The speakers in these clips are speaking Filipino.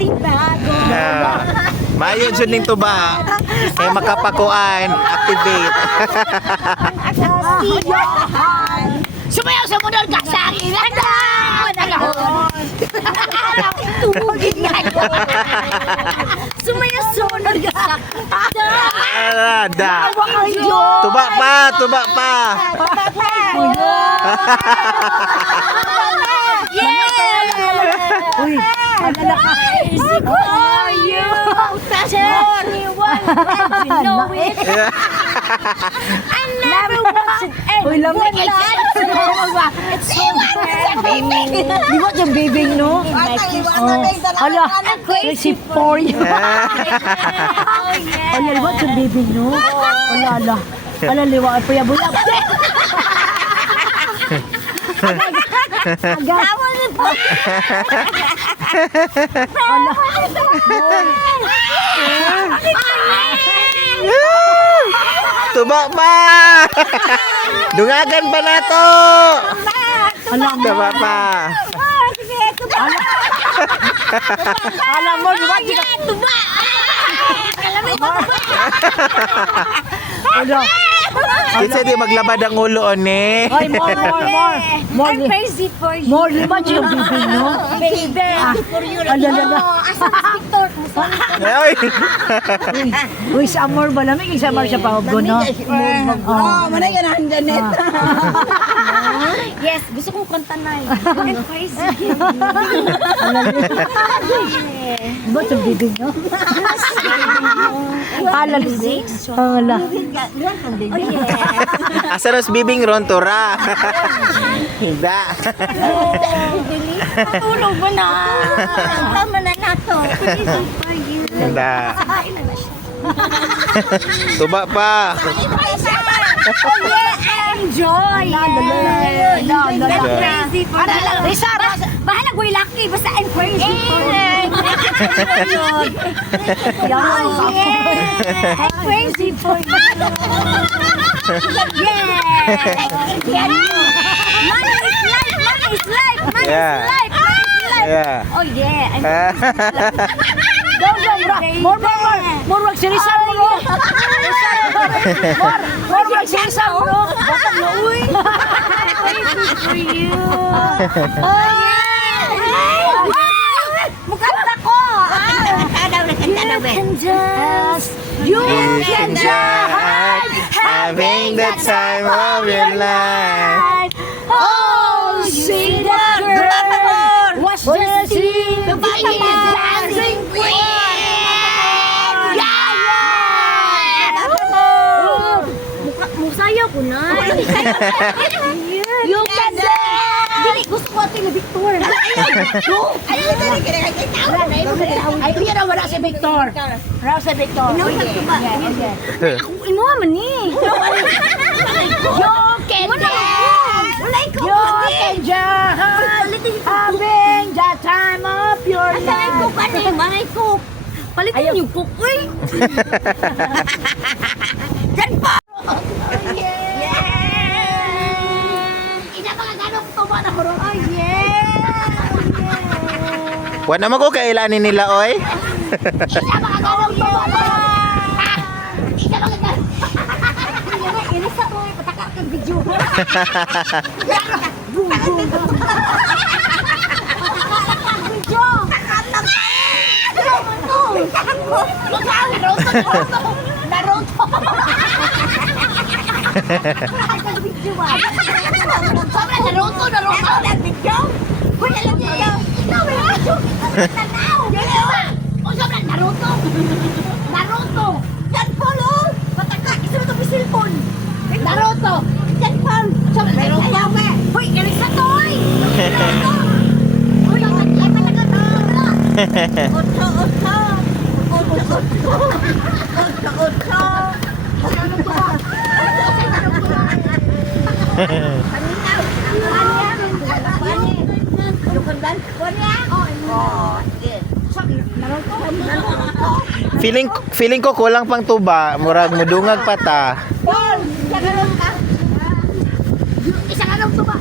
Tibago. Mayon jud ning tuba. Kay makapakuan, activate. Sumayaw sa munol ka sa akin. Sumayaw sa munol ka sa akin. Da. Tuba pa. Uy, alala ka. Easy for you. Tell me what you know it. I never watched it. Uy, lamig. It's so bad. Di ba yung bibing, no? Ala, crazy for you. Ala, di ba yung bibing, no? Ala. Ala, liwa. Ay, payabula. Agaw ni po. Ala. Tuba pa. Dungagan pa nato. Tuba pa. Alam mo, di ba? Tuba. Alam mo, tuba. Ala. Kasi di maglabad ang ulo ni. Ay, more. I'm crazy for you. More, di ba yung bibig, no? Baby, for you. Ala. Asa Victor? Ay. Uy, sa amor ba lamig? Sa amor siya pa huwag no? Manay ka na Janet. Yes, gusto kong kanta na eh. I'm crazy. Di ba yung bibig, no? Ala. Ala. Asa ros bibing ron tora. Hida. Tulog mo na. Tama na nato. Crazy for you. Hida. Tuba pa. Oh yeah, enjoy! I'm crazy for you. Risa, bahala ko lucky, basta I'm crazy for you. Oh yeah, I'm crazy for you. Yeah! Money is life! Money is life! Money is Yeah. life! Money is life! Yeah. Oh yeah! More, wag si Risa, more, wag si Risa, batang na, uy. Crazy for you. Oh, yeah. Mukanta ko. You can just Having the time of your life. Oh, see that girl. Watch the scene. The dancing queen. Musayaw ko na. You can dance. Dili, gusto ko ito yung Victor. Ayun, dali ka na Ay, piya na wala si Victor. Wala si Victor. Ako, inuha man ni. You can dance. You can just having the time of your life. Ko ka ni, manay ko. Palitin yung cook, uy. Diyan po. Oh yeah! Wala naman ko kailanin nila, oy. Isa makagawang baba! Isa makagawang! Ini sa ko, pataka kang video. Boom, boom, boom. Video! Naruto! Naruto! Video! Hoy, alam niyo! Ikaw, Naruto! O, sobrang Naruto! Naruto! Yan, Polo! Pataka! Isa mo ito may cellphone! Naruto! Yan, Paul! Sobrang Naruto! Hoy, Elisa to! Naruto! Hoy, ang talaga na! Otso! Ano ba? Feeling ko kulang pang tuba, murag mudungag pa ta. Isang anong tuba.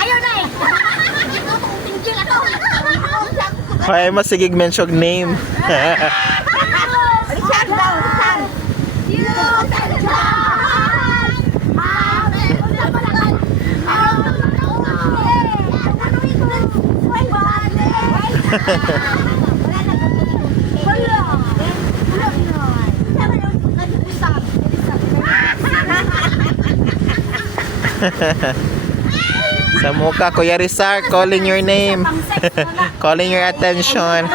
Ayaw na eh. Tingil ako. Kaya mo sige mention name. Richard daw, Richard. Sa mukha, Kuya Rizar, calling your name. Calling your attention.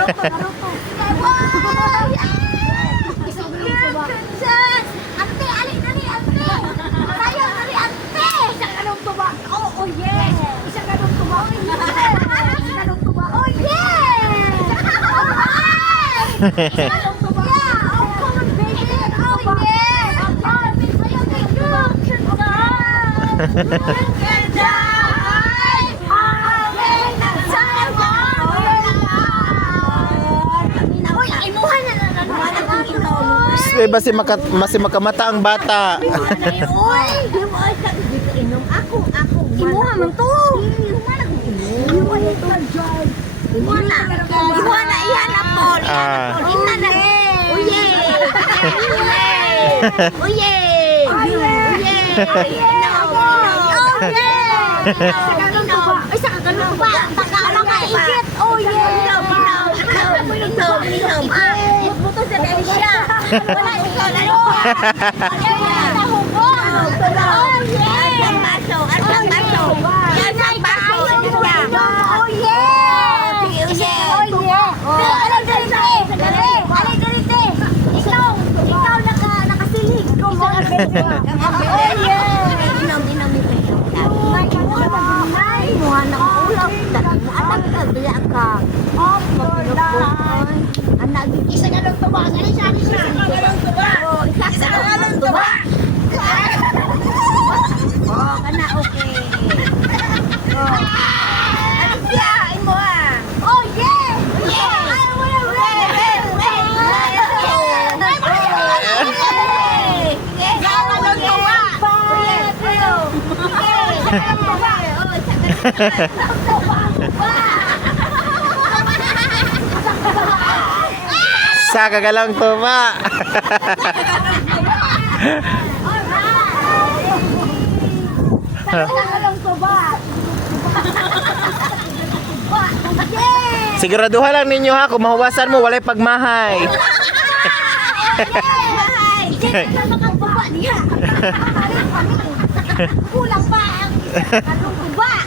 Ante, alin dali, ante. Tayo dali, ante. Isang ganong tuba. Oh, yes. Isang ganong tuba. Oh, yes. Isang ganong tuba. Oh, yes. Isang ganong tuba. Yeah, oh, come on, baby. Oh, yes. Oh, baby, you can Uy, imuhan na lang. Basi makamata ang bata. Uy, inom ako. Imuha man to. Imuha na ihanap po. Ina na. Uye. Uye. Ay, sa kagalong ba? Baka mga igit. Oh, yeah. Buto sa Belisha. Wala ikaw na rin. Oh, yeah. Ang baso. Ang baso. Yan ang baso. Oh, yeah. Oh, yeah. Alay, galite. Alay, galite. Ikaw nakasilig. Oh, yeah. Inom ito. Ay, muha na ang ulam. Dali mo anak ka, bila ka. Oh, anak, isa na lang tuba. Isa na lang tuba. Oh, kana okay. Oh. Alicia, imo ah. Oh, yeah. Yeah. Sa kagalang tuma. Siguraduhan lang ninyo ha, kung mahuwasan mo, walay pagmahay. Kulang pa ang anong tuba.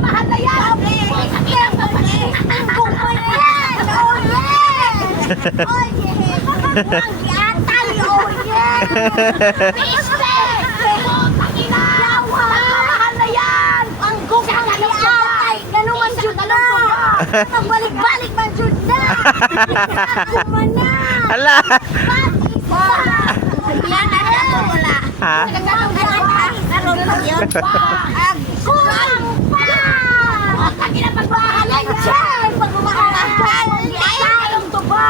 Mahal na yan. Oh, yeah. Ang atay. Oh, yeah. Mahal na yan. Ang gumang atay. Ganun man jud na. Nagbalik-balik man jud na. Kumana. Hala. Yan na wala. Ha? Kulang pa! Ang ginapagbahalan dyan! Pagmamahal! Ang tuba!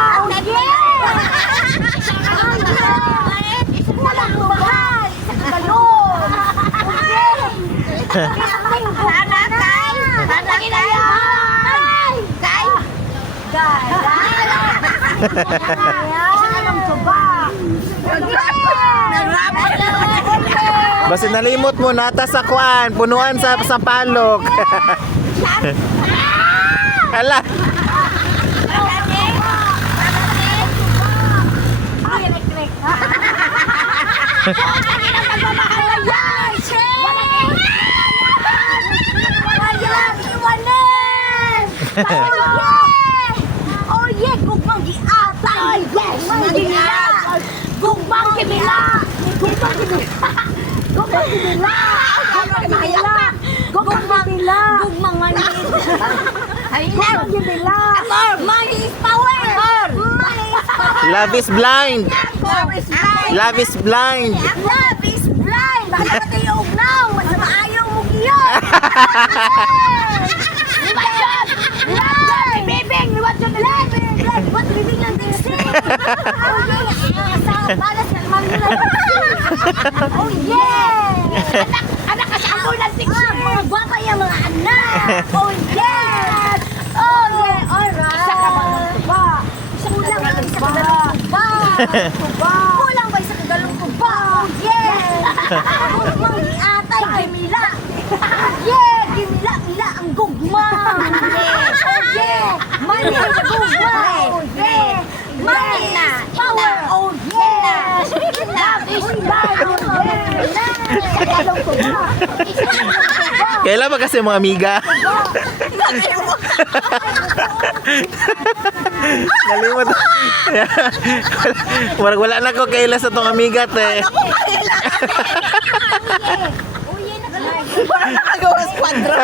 Walang tubahan! Sa kagalon! Sana kay! Sana kay! Kay! Ang tuba! Basta nalimot mo nata sa kuan, punuan sa sampalok. Hala. Oh yeah, gugmang giatay. Gugmang giatay. Gugmang kimila. Gugmang kimila. Gugmang kimila. Gugmang kimila. Gugmang manit. Gugmang kimila. Money is power. Money is power. Love is blind. Love is blind. Love is blind. Love is blind. Bakit kayo ugnaw? Masama ayaw mo giyon. Liwat! Liwat! Bibing! Liwat yung bibing! Liwat bibing ang diksi! Sa balas na naman nila. Oh yeah! Anak kasi ako ng diksi! Mga guwapa yung mga anak! Oh yes! Oh yeah! Alright! Isa ka ba ng tuba? Kulang ba isa ka galong tuba? Kulang ba isa ka galong tuba? Oh yeah! Gugmang atay Gemila! Yeah! Gemila! Mila ang gugma! Oh yeah! Money is gugma! Oh yeah! Money is power! Oh yeah! Love is life! Oh yeah! Isa ka galong tuba! Isa ka galong tuba! Kailan ba kasi mga amiga? Nalimot. Wala na ko kaila sa tong amiga te. Parang nakagawa sa kwadro.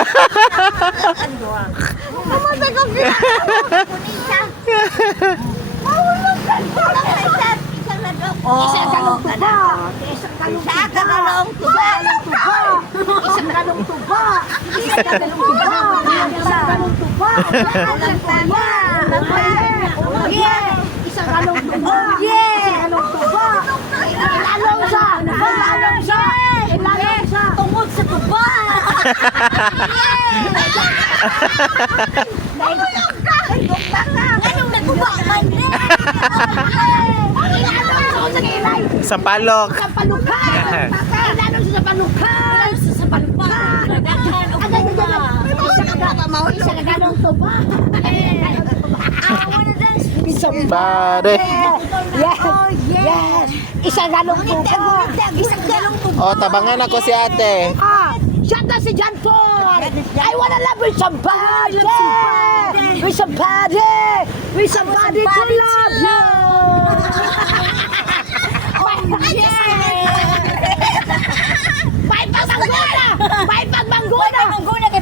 Kamusta ko Isang galong tuba! Isang galong tuba! Isang galong tuba! Isang galong tuba! Isang galong tuba! Isang galong tuba! Isang galong tuba! Isang galong tuba! Ilalong siya! Ilalong siya! Ilalong siya! Tungod sa tuba! Ngayong nagtuba man din! Ilalong sa kilay! Sa palok. Sa panukan! Ilalong siya sa panukan! Sa panukan! Isang galong tuba! Somebody. Yes! Yes! Isang galong tuba! Isang galong tuba! Oh, tabangan ako si ate. Siya na si John Paul! I wanna love with somebody! With somebody! With somebody to love you! May pagbanggola! May pagbanggola! Pagbanggola!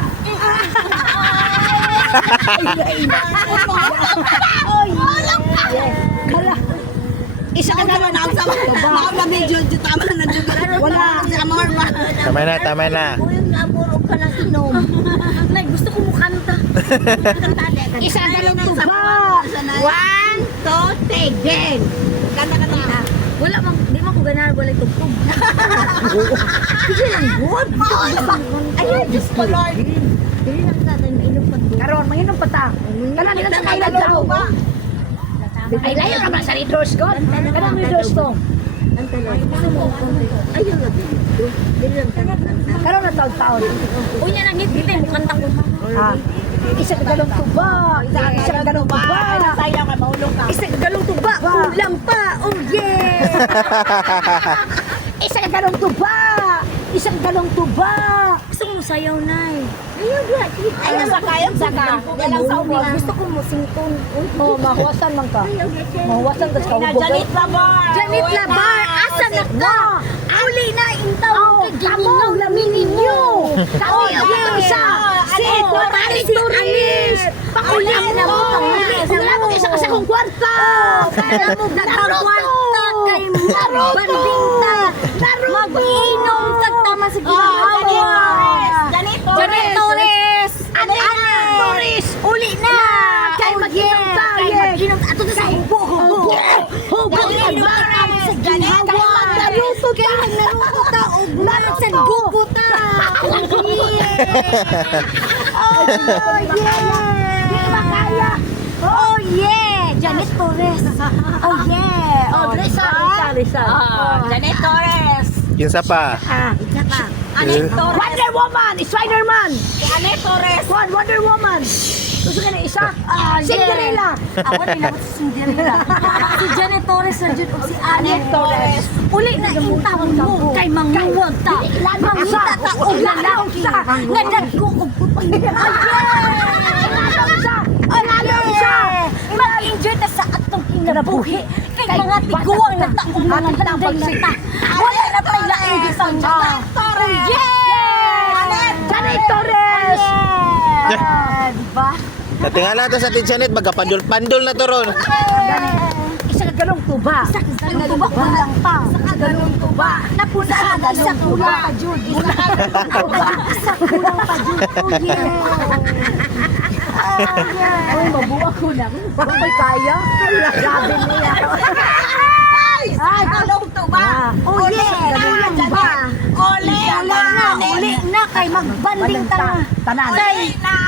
Isa ka na na sa mga na medyo tama na dyan. Wala kasi ang mga Tama na. Uyong naburog ka ng inom. Nay, gusto ko mukanta. Isa ka lang tuba. 1, 2, take, then. Kanta ka na. Wala mang, di man ko ganar, wala tugtog. Sige lang, good. Ayun, Diyos ko, Lord. Dili lang natin, mainom pa. Karoon, mainom pa ta. Kana nila sa kailan daw. Ay, layo ka ba sa readers ko? Kanang readers ko. Ayun lang. Karoon na taon-taon. Uy, niya nang ngit, mo kanta ko. Isa ka galong tuba. Isa ka galong tuba. Sayang ka, mahulog ka. Isa ka galong tuba. Kulang pa. Oh, yeah. Isa ka galong tuba. Isa ka galong tuba. Gusto mo sayaw, Nay. Ayun, Ayun, sakayang saka. Galang sa ubos. Gusto ko mo sington. Oh, mahuwasan man ka. Mahuwasan ka sa ubos. Janet Labar. Janet Labar, asa na ka? Uli na intaw kay Giminaw na mininyo. Kami ang isa. Si Anis Torres. Pakulang na mo. Wala mo isa ka sa kong kwarta. Kaya mo dagang kwarta kay Bandingta. Mag-inom tagtama sa ginawa. Janet Torres. Janet Torres. Uli na. Kay mag-inom tayo. Kay mag-inom. Ato na sa hubo. Hubo. Sa ginawa. Naruto ka. Naruto ta. Sa gupo ta. Oh yeah. Oh yeah. Janet Torres. Oh yeah. Oh, Risa. Janet Torres. Yun sa pa. Isa pa. Janet Torres. Wonder Woman. Spider-Man. Janet Torres. Wonder Woman. Gusto ka na isa? Cinderella. Ako rin ako si Cinderella. Si Janet Torres na dyan o si Janet Torres. Uli na intawag mo kay manguwag ta. Mangita ta o lalaw sa. Nadagko o putang niya. Lalaw siya. Mag-enjoy ta sa atong kinabuhi. Kay mga tiguang na taong mga landay na ta. Wala na tayo laing gisang Janet Torres. Janet Torres. Diba? Natingala to sa Janet, magapandol-pandol na to ron. Isa Isa ka galong tuba. Isa ka galong tuba. Kulang pa. Isa ka galong tuba. Napuna ka galong tuba. Isa kulang pa, Jud. Isa kulang pa, Jud. Oh, yeah. Ay, mabuwa ko lang. Bakit may kaya? Grabe niya. Ay, galong tuba. Oh, yeah. Kulang ba? Uli na kay magbanding ta. Tanan.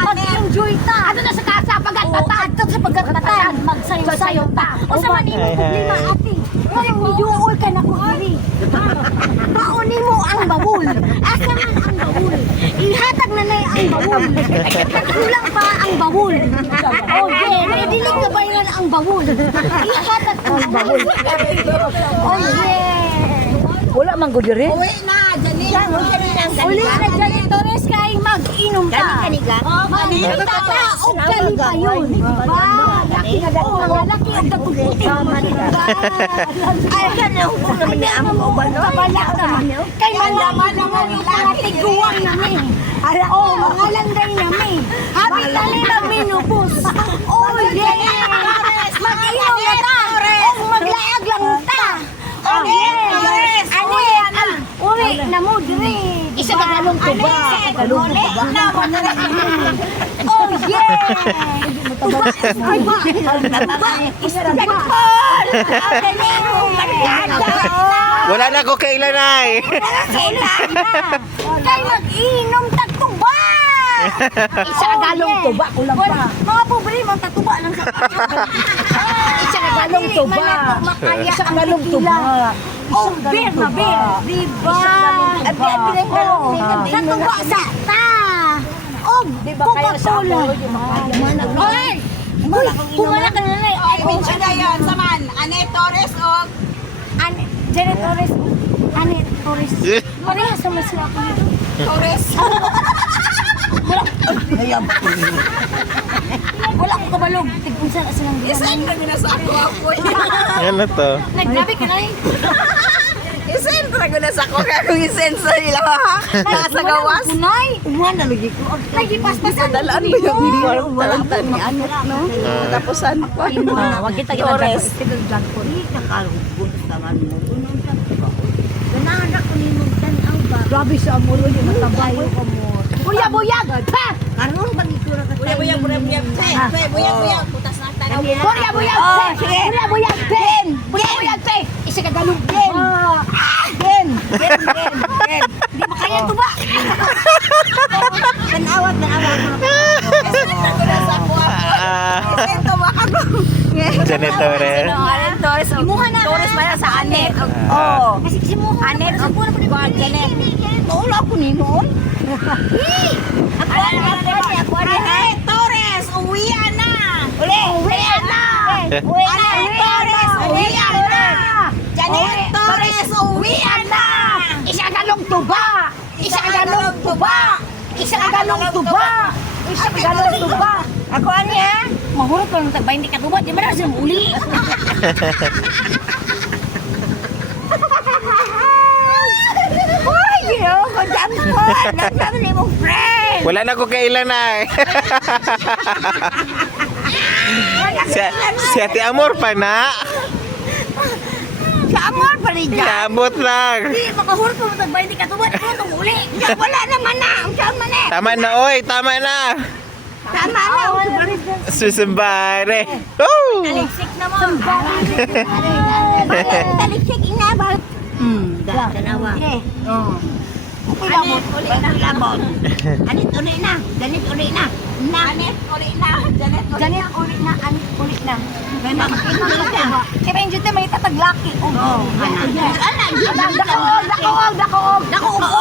Mag-enjoy ta. Ano na sa kasa pagat-patan? Ato sa pagat-patan. Magsayo-sayo ta. O sa manimo problema ate. Ngayon miduol ka na ko diri. Pauni mo ang bawol. Asa man ang bawol? Ihatag na nay ang bawol. Kulang pa ang bawol. Okay, dili ka bayaran ang bawol. Ihatag ang bawol. Okay. Wala man ko diri. Uwi na, Janine. Uli na Janine Torres kay mag-inom ka. Kaniga? Mag-inom ka o kali pa yun. Laki na dati mga laki ang dapugutin. Ay, gano'n ko naman na ang uban. Kabalak ka. Kay malaman naman yung mga tiguang namin. Oo, mga langgay namin. Habi tali lang minubus. Oh, yeah. Mag-inom na ta. O maglayag lang ta. Okay. Ano yan? Uli na mo, diri. Isa ka galong tuba. Galong tuba. Oh, yeah! Tuba. Ay, ba? Tuba. Isa ka tuba. Wala na ko kailan ay. Kay mag-inom tagtuba. Isa ka galong tuba. Kulang pa. Mga pobre, mga tatuba lang sa isa ka galong tuba. Isa ka galong tuba. Oh, beer na beer. Diba? Sa tuba sa ta. Oh, Coca-Cola. Oy! Pumala ka na na. Ay, mention na yun. Saman, Anet Torres o Janet Torres. Anet Torres. Parehas naman sila ako nito. Torres. Wala ko kabalog. Tigpunsa na silang Isend gano'n. na ginasa ako. Ano to? Naglabi ka na eh. Isend na ginasa ako. Kaya kung isend sa ila ha. Nasa gawas. Kunay. Umuhan na lagi ko. Nagipas-pasan. Dalaan mo yung video. Talanta ni Anet, no? Tapusan pa. Wag kita Torres. Tigag ko. Nakalungkot naman mo. Ganahan ako ni mong tanaw ba? Grabe sa amor. Matabayo ka mo. Buyag-buyag! Ha! Karoon bang itura ka tayo? Buyag. Buyag. Putas na ang tanaw. Buyag-buyag! Buyag-buyag! Ben! Buyag-buyag! Isa ka galong Ben! Ben! Di ba kaya ito ba? Tanawag. Isend na ginasa ako. Isend to ba ako? Janet Torres. Anet Torres. Imuha na. Torres pa yan sa Anet. Oo. Kasi mo. Anet. Janet. Wala ko ni noon. Anet Torres, uwian na! Uwian na! Anet Torres, uwian na! Janet Torres, uwian na! Isa galong tuba! Isa galong tuba! Isa galong tuba! Isa galong tuba! Ako niya? Mahurot ko ng tagba, hindi ka tuba. Di ba na siya uli? Uy, kondam ko! Nagsabi ni mong friend! Wala na ko kailan ay. Si Ate Amor pa na. Sa amor pa rin dyan! Inabot lang. Hindi, makahurot ko ng tagba, hindi ka tuba. Di ba itong uli? Wala naman na! Ang saan man eh! Tama na oy, tama na. Tama na! Susembare. Oh! Taliksik na mo! Taliksik, inabal! Danawa. Anet, uli na labon. Anet, uli na. Janet, uli na. Anet, uli na. Janet, uli na. Janet, ulit na, Anet, ulit na. Ganun. Kaya yung dito may tataglaki. Oh, Dakoog,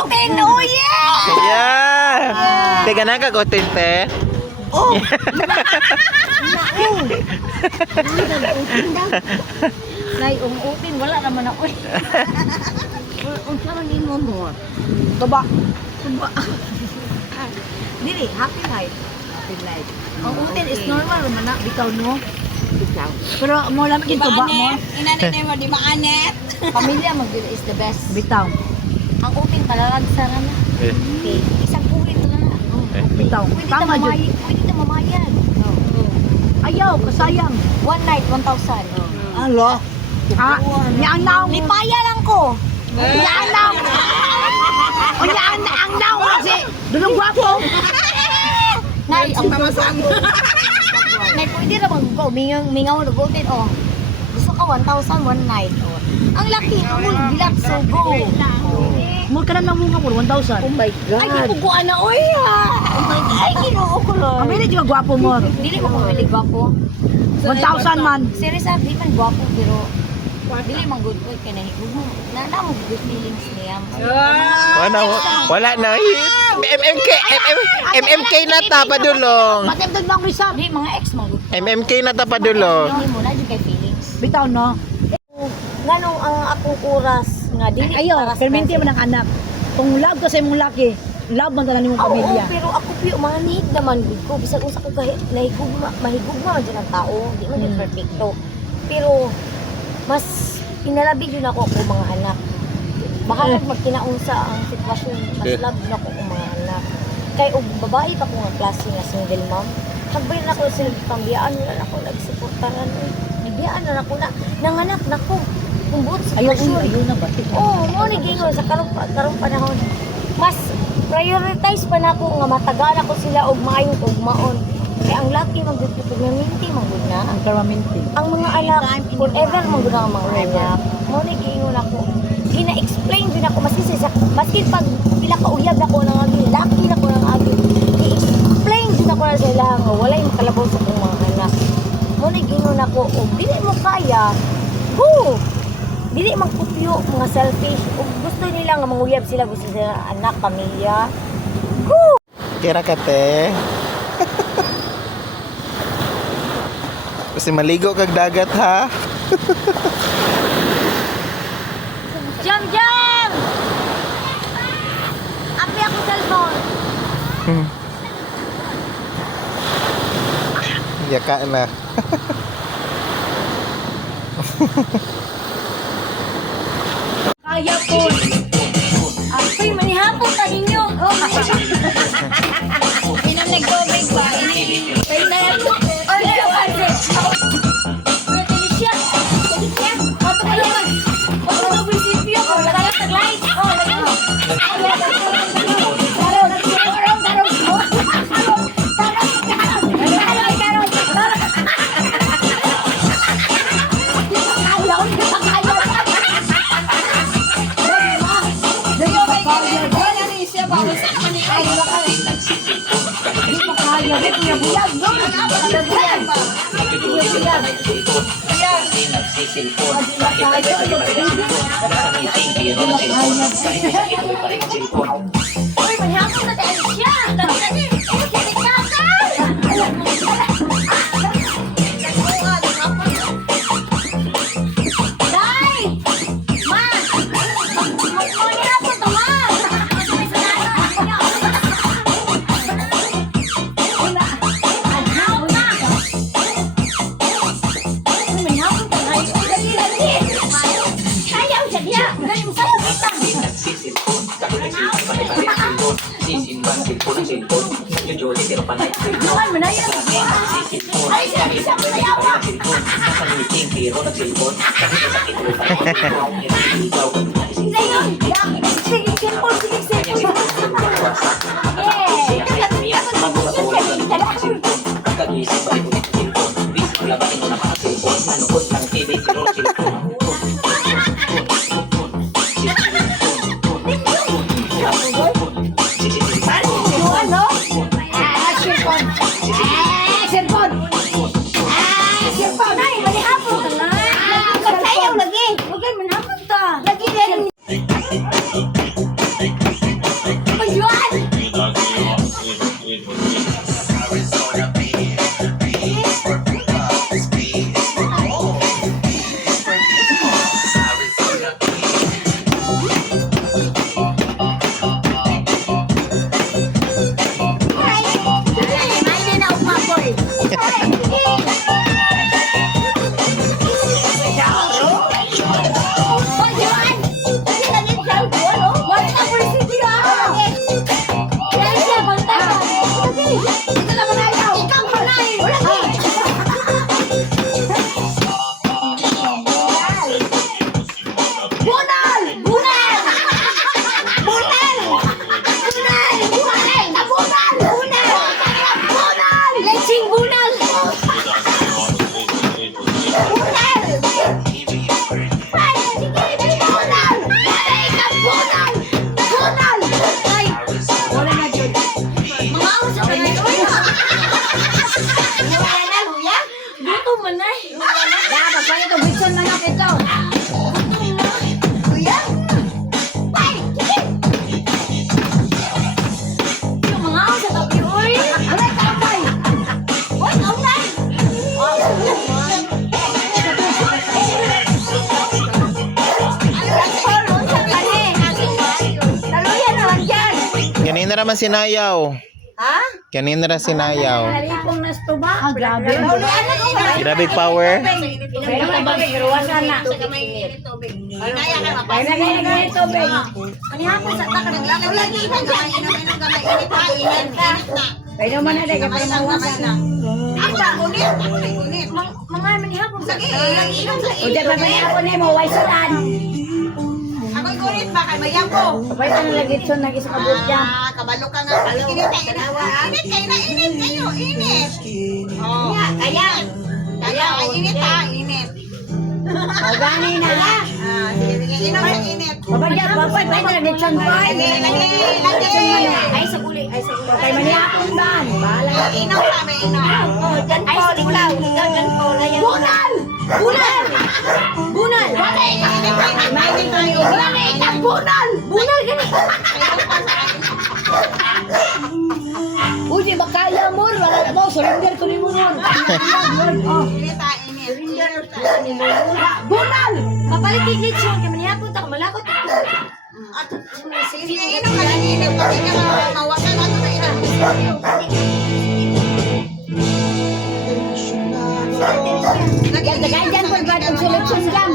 utin, oh yeah! Yeah. Teka na kagotin te. Oh, Nay, utin, wala naman ako. unsa man imo mo? Tuba. Dili, happy life. Happy life. Ang utin is normal naman na. Bitaw mo. Ikaw. Pero mo lang yung tuba mo. Inanay mo, di ba Anet? Pamilya mo is the best. Bitaw. Ang utin palalagsaran na. Okay. Isang ulit na lang. Bitaw. Pwede na mamayad. Ayaw, kasayang. One night, 1,000. Alo? Ah, yang naong. Lipaya lang ko. Yang naong. O yang ang naong kasi. Dulong gwapo. Nay, ang tamasang. Nay, pwede na bang ko? Mingaw na gotin, oh. Gusto ka 1,000 one night, oh. Ang laki, amul, bilat, so go. Mo ka na namunga mo 1,000. Oh my God. Ay, kipuguan na, oy, ha. Oh my God, ay, kinuo ko lang. Ang bilis yung gwapo mo. Dili mo kung hindi gwapo. 1,000 man. Serious, di man gwapo, pero dili man good boy kaya nahigog mo. Na mo good feelings niya. Wala na. MMK na ta padulong. Matindog lang bisa. Di mga ex man good. MMK na ta padulong. Hindi mo na di kay feelings. Bitaw no. Nganong ang akong oras nga dili Ayo, perminti man ang anak. Kung love ka sa imong laki, love man ka na nimong pamilya. Oo, pero ako piyo manhid naman gud ko bisag usa ko kahit mahigugma man dyan ang tao, di man gyud perfecto. Pero mas pinalabi yun ako ang mga anak. Baka kung magkinaunsa ang sitwasyon, mas love yun ako ang mga anak. Kay og babae pa ko nga klase nga single mom, hagbay na ako sila pambiyaan na ako nagsuportaran. Nabiyaan na ako na nanganak na ko. Kung buot sitwasyon. Ayaw na ba? Oo, mo ni gingon sa karong panahon. Mas prioritize pa na ako nga matagal ako sila og maayong ugmaon. Kaya ang laki magud ko minti magud na. Ang permanente. Ang mga anak forever magud ang mga anak. Mo ni gingon ako. Gina-explain din ako maski pag pila ka uyab ako nang agi, laki na ko nang agi. I-explain din ako na sila nga walay makalabaw sa akong mga anak. Mo ni gingon ako, og dili mo kaya. Go! Dili magkupyo, mga selfish. Kung gusto nila nga manguyab sila, gusto sila anak, pamilya. Go! Kira ka te. Kasi maligo kag dagat ha. Jam! Jam! Api ako cellphone. Yaka na. Kaya po. Apoy, manihapon ka ninyo. Inang nag-gobig ba? Tayo na yan po. Ay, kasi. Delisya. Delisya. Oto ka naman. Oto ka prinsipyo. Lagay ang taglight. Oh, lagay mo. Uy, manihapon na tayo siya. Tapos na din. Kinig ka ka. Day! Ma! Manihapon to, ma! Lagi. Kanina naman sinayaw. Ha? Kanina na sinayaw. Nalipong na stuba. Ah, grabe. Grabe power. Pero tubig, ruwasan na. Kaya na ganyan tubig. Kanihapon sa takang lagi na dyan. Inom gamay. Init ha, init na. Pero man na dahil kapag mawasan na. Asa, unit. Mga manihapon sa lagi inom sa O dyan pa ako na mo, why sulan? Ako'y kunit ba kay Mayambo? Kapag ka nalagit son, nag-isa ka buot dyan. Kabalo ka nga. Init kayo. Init. Oh. Kaya, init ha, init. O gani na. Sige, inom sa init. Kapag dyan, papay, pwede nalagit son ba? Lagi. Ay, sa uli. Kay maniyapon dan. Bahala ka. Inom kami, inom. Oh, dyan po, ikaw. Dyan po. Bunal! Bunal! May tayo. Bunal! Bunal gani! Uy, di ba kaya mo? Wala na mo. Surrender ko ni mo nun. Init ha, init. Bunal! Kapalit-tiglit siya. Kaya manihapon ta, malakot ito. Sige, inom ka lang, init. Pati ka mawasan ako na inom. Dagay dyan po ba itong seleksyon dyan?